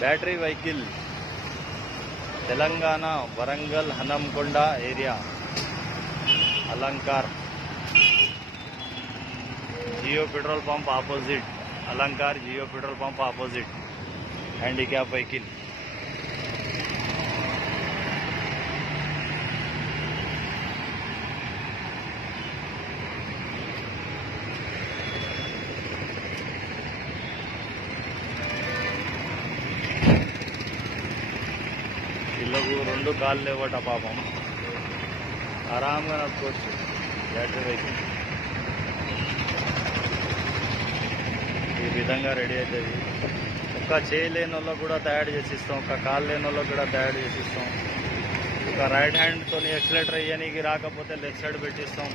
battery vehicle Telangana Warangal Hanamkonda area Alankar Jio petrol pump opposite Alankar Jio petrol pump opposite handicap vehicle వీళ్ళకు రెండు కాళ్ళు లేవట పాపం ఆరాంగా నడుపుకోవచ్చు బ్యాటరీ వెహికల్ ఈ విధంగా రెడీ అవుతుంది ఒక్క చేయి లేని వాళ్ళకు కూడా తయారు చేసిస్తాం ఒక కాలు లేని వాళ్ళకు కూడా తయారు చేసిస్తాం ఒక రైట్ హ్యాండ్తో ఎక్సలేటర్ వేయడానికి రాకపోతే లెఫ్ట్ సైడ్ పెట్టిస్తాం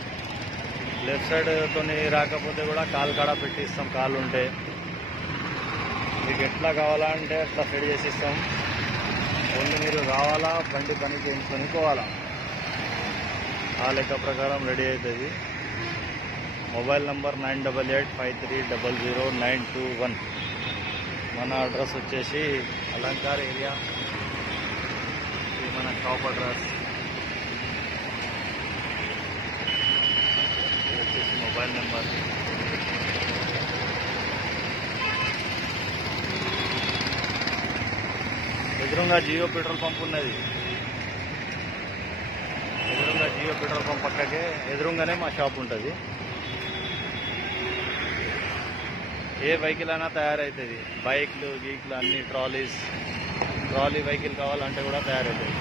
లెఫ్ట్ సైడ్తో రాకపోతే కూడా కాలు కాడ పెట్టిస్తాం కాళ్ళు ఉంటే మీకు ఎట్లా కావాలంటే అట్లా సెట్ చేసిస్తాం ఓన్లీ మీరు రావాలా బండి పని చేయించుకొని పోవాలా ఆ లెక్క ప్రకారం రెడీ అవుతుంది మొబైల్ నంబర్ 9885300921 మన అడ్రస్ వచ్చేసి అలంకార్ ఏరియా ఇది మన షాప్ అడ్రస్ ఇది వచ్చేసి మొబైల్ నెంబర్ ఎదురుగా జియో పెట్రోల్ పంప్ ఉన్నది ఎదురుగా జియో పెట్రోల్ పంప్ పక్కకే ఎదురుగానే మా షాప్ ఉంటుంది ఏ వెహికల్ అయినా తయారవుతుంది బైక్లు గీక్లు అన్ని ట్రాలీ వెహికల్ కావాలంటే కూడా తయారవుతుంది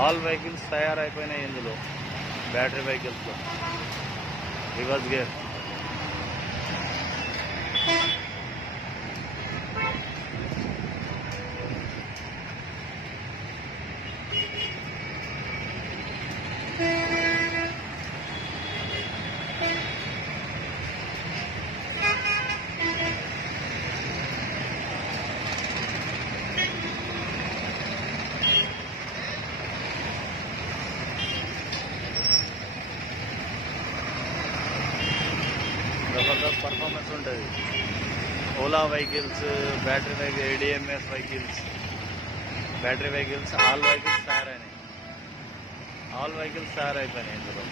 ఆల్ వెహికల్స్ తయారైపోయినాయి ఇందులో బ్యాటరీ వెహికల్స్లో రివర్స్ గేర్ జబర్దస్త్ పర్ఫార్మెన్స్ ఉంటుంది Ola vehicles battery vehicle ADMS vehicles battery vehicles all vehicles తయారైనాయి ఇందులో